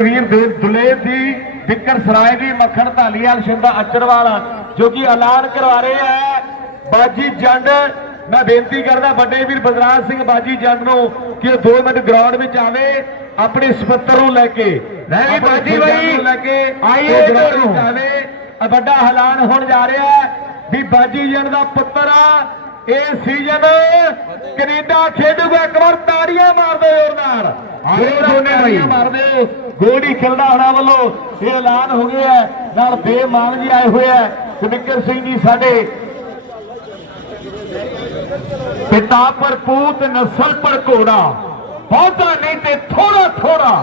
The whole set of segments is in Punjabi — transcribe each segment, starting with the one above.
ਵੀਰ ਦੇ ਦੁਲੇਬ ਦੀ ਦਿੱਕਰ ਸਰਾਏ ਦੀ ਮੱਖਣ ਧਾਲੀਵਾਲ ਸ਼ਿੰਦਾ ਅਚਰਵਾਲ ਜੋ ਕਿ ਐਲਾਨ ਕਰਵਾ ਰਹੇ ਹੈ ਬਾਜੀ ਜੰਡ ਮੈਂ ਬੇਨਤੀ ਕਰਦਾ ਵੱਡੇ ਵੀਰ ਬਦਰਾਜ ਸਿੰਘ ਬਾਜੀ ਜੰਡ ਨੂੰ ਕਿ ਉਹ 2 ਮਿੰਟ ਗਰਾਊਂਡ ਵਿੱਚ ਆਵੇ ਆਪਣੇ ਸਪੱਤਰ ਨੂੰ ਲੈ ਕੇ। ਲੈ ਵੀ ਬਾਜੀ ਬਾਈ, ਲੈ ਕੇ ਆਈਏ ਨੂੰ। ਵਿੱਚ ਆਵੇ। ਵੱਡਾ ਐਲਾਨ ਹੋਣ ਜਾ ਰਿਹਾ ਹੈ ਵੀ ਬਾਜੀ ਜੰਡ ਦਾ ਪੁੱਤਰ ਆ। ਇਹ ਸੀਜ਼ਨ ਕੈਨੇਡਾ ਖੇਡੂਗਾ। ਇੱਕ ਵਾਰ ਤਾੜੀਆਂ ਮਾਰ ਦਿਓ ਜ਼ੋਰਦਾਰ ਜ਼ਰੂਰ ਦੋਨੇ ਬਾਈ। ਮਾਰਦੇ। ਗੋੜੀ ਖਿਲਦਾ ਹੋਣਾ ਵੱਲੋਂ। ਇਹ ਐਲਾਨ ਹੋ ਗਿਆ ਹੈ। ਨਾਲ ਬੇਮਾਨ ਜੀ ਆਏ ਹੋਏ ਆ ਕਨਿਕਰ ਸਿੰਘ ਜੀ ਸਾਡੇ ਪਿਤਾ ਪਰ ਪੂਤ ਨਸਲ ਪਰ ਘੋੜਾ। ਬਹੁਤਾ ਨਹੀਂ ਤੇ ਥੋੜਾ ਥੋੜਾ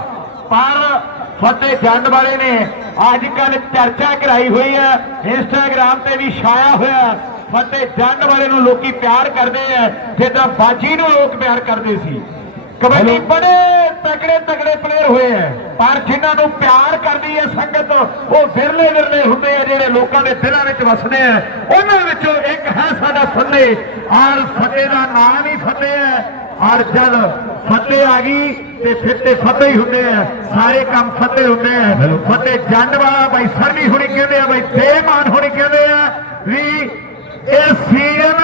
ਪਰ ਫਤਿਹ ਜੰਡ ਵਾਲੇ ਨੇ ਅੱਜ ਕੱਲ ਚਰਚਾ ਕਰਾਈ ਹੋਈ ਹੈ। ਇੰਸਟਾਗ੍ਰam ਤੇ ਵੀ ਛਾਇਆ ਹੋਇਆ। ਫਤਿਹ ਜੰਡ ਵਾਲੇ ਨੂੰ ਲੋਕੀ ਪਿਆਰ ਕਰਦੇ ਆ ਜਿੱਦਾਂ ਬਾਜੀ ਨੂੰ ਲੋਕ ਪਿਆਰ ਕਰਦੇ ਸੀ। ਕਬੱਡੀ ਬੜੇ ਤਕੜੇ ਤਕੜੇ ਪਲੇਅਰ ਹੋਏ। ਪਰ ਜਿਨ੍ਹਾਂ ਨੂੰ ਪਿਆਰ ਕਰਦੀ ਹੈ ਸੰਗਤ, ਉਹ ਵਿਰਲੇ ਵਿਰਲੇ ਹੁੰਦੇ ਆ ਜਿਹੜੇ ਲੋਕਾਂ ਦੇ ਦਿਲਾਂ ਵਿੱਚ ਵਸਦੇ ਆ। ਉਹਨਾਂ ਵਿੱਚੋਂ ਇੱਕ ਹੈ ਸਾਡਾ ਫਤਿਹ। ਔਰ ਫਤਿਹ ਦਾ ਨਾਮ ਹੀ ਫਤਿਹ ਹੈ। ਔਰ ਜਦ ਫਤਿਹ ਆ ਗਈ ਤੇ ਫਿਰ ਤੇ ਫਤਿਹ ਹੀ ਹੁੰਦੇ ਆ। ਸਾਰੇ ਕੰਮ ਫਤਿਹ ਹੁੰਦੇ ਆ। ਫਤਿਹ ਜੰਡ ਵਾਲਾ ਬਾਈ ਸਰਨੀ ਹੁਣੀ ਕਹਿੰਦੇ ਆ, ਬਾਈ ਦੇਮਾਨ ਹੁਣੀ ਕਹਿੰਦੇ ਆ ਵੀ ਇਹ ਸੀਜ਼ਨ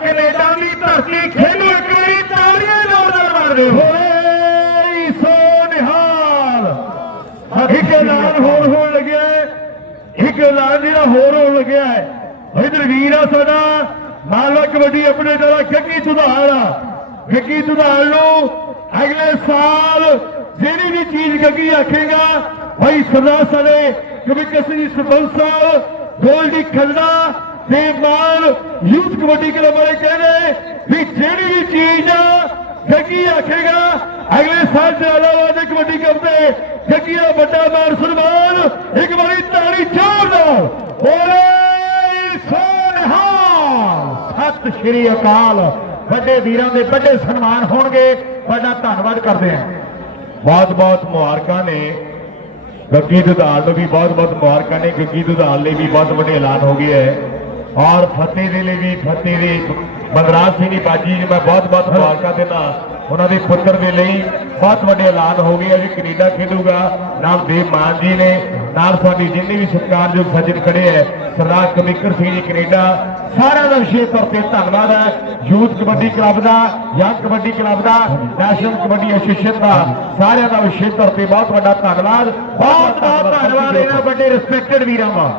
ਕੈਨੇਡਾ ਦੀ ਧਰਤੀ ਖੇਡੂ, ਇੱਕ ਵਾਰੀ ਤਾੜੀਆਂ ਜ਼ੋਰਦਾਰ ਮਾਰ ਦਿਓ ਹੋਏ ਸੋ ਨਿਹਾਲ ਇੱਕ ਐਲਾਨ ਹੋਰ ਹੋਣ ਲੱਗਿਆ ਇੱਕ ਐਲਾਨ ਜਿਹੜਾ ਹੋਰ ਹੋਣ ਲੱਗਿਆ ਹੈ। ਇਧਰ ਵੀਰ ਆ ਸਾਡਾ। ਮਾਲਵਾ ਕਬੱਡੀ ਆਪਣੇ ਨਾਲ ਗੱਗੀ ਸੁਧਾਰ ਆ। ਗੱਗੀ ਸੁਧਾਰ ਨੂੰ ਅਗਲੇ ਸਾਲ ਜਿਹੜੀ ਵੀ ਚੀਜ਼ ਗੱਗੀ ਆਖੇਗਾ ਭਾਈ ਸਰਦਾਰ ਸਾਡੇ ਕਬੱਡੀ ਸਿੰਘ ਸਰਪੰਚ ਸਾਹਿਬ ਗੋਲਡੀ ਖੰਡਾ ਤੇ ਮਾਨ ਯੂਥ ਕਬੱਡੀ ਕਲੱਬ ਵਾਲੇ ਕਹਿੰਦੇ ਵੀ ਜਿਹੜੀ ਵੀ ਚੀਜ਼ ਆ ਜੱਗੀ ਆਖੇਗਾ, ਅਗਲੇ ਸਾਲ ਜਲਾਲਾਬਾਦ ਦੇ ਕਬੱਡੀ ਕੱਪ ਤੇ ਦਾ ਵੱਡਾ ਮਾਨ ਸਨਮਾਨ, ਇੱਕ ਵਾਰੀ ਤਾੜੀ ਜ਼ੋਰਦਾਰ ਬੋਲੇ ਸੋਨਹਾ। ਸਤਿ ਸ਼੍ਰੀ ਅਕਾਲ। ਵੱਡੇ ਵੀਰਾਂ ਦੇ ਵੱਡੇ ਸਨਮਾਨ ਹੋਣਗੇ। ਵੱਡਾ ਧੰਨਵਾਦ ਕਰਦੇ ਹਾਂ। ਬਹੁਤ ਬਹੁਤ ਮੁਬਾਰਕਾਂ ਨੇ। ਗੱਗੀ ਦੁਧਾਲ ਨੂੰ ਵੀ ਬਹੁਤ ਬਹੁਤ ਮੁਬਾਰਕਾਂ ਨੇ। ਗੱਗੀ ਦੁਧਾਲ ਲਈ ਵੀ ਬਹੁਤ ਵੱਡੇ ਐਲਾਨ ਹੋ ਗਏ ਹੈ। ਔਰ ਫਤਿਹ ਦੇ ਲਈ ਵੀ, ਫਤਿਹ ਦੇ ਬਲਰਾਜ ਸਿੰਘ ਜੀ ਬਾਜੀ ਜੀ ਮੈਂ ਬਹੁਤ ਬਹੁਤ ਮੁਬਾਰਕਾਂ ਦਿੰਦਾ। ਉਹਨਾਂ ਦੇ ਪੁੱਤਰ ਦੇ ਲਈ ਬਹੁਤ ਵੱਡੇ ਐਲਾਨ ਹੋ ਗਏ ਹੈ ਕੈਨੇਡਾ ਖੇਡੂਗਾ। ਨਾਲ ਦੇਵ ਮਾਨ ਜੀ ਨੇ। ਨਾਲ ਸਾਡੀ ਜਿੰਨੇ ਵੀ ਸਰਕਾਰ ਜੋ ਸੱਜਣ ਖੜੇ ਹੈ ਸਰਦਾਰ ਕਮਿਕਰ ਸਿੰਘ ਜੀ ਕੈਨੇਡਾ, ਸਾਰਿਆਂ ਦਾ ਵਿਸ਼ੇਸ਼ ਤੌਰ ਤੇ ਧੰਨਵਾਦ ਹੈ ਯੂਥ ਕਬੱਡੀ ਕਲੱਬ ਦਾ, ਯੰਗ ਕਬੱਡੀ ਕਲੱਬ ਦਾ, ਨੈਸ਼ਨਲ ਕਬੱਡੀ ਐਸੋਸੀਏਸ਼ਨ ਦਾ, ਸਾਰਿਆਂ ਦਾ ਵਿਸ਼ੇਸ਼ ਤੌਰ ਤੇ ਬਹੁਤ ਵੱਡਾ ਧੰਨਵਾਦ। ਬਹੁਤ ਬਹੁਤ ਧੰਨਵਾਦ ਇਹਨਾਂ ਵੱਡੇ ਰਿਸਪੈਕਟਡ ਵੀਰਾਂ ਦਾ।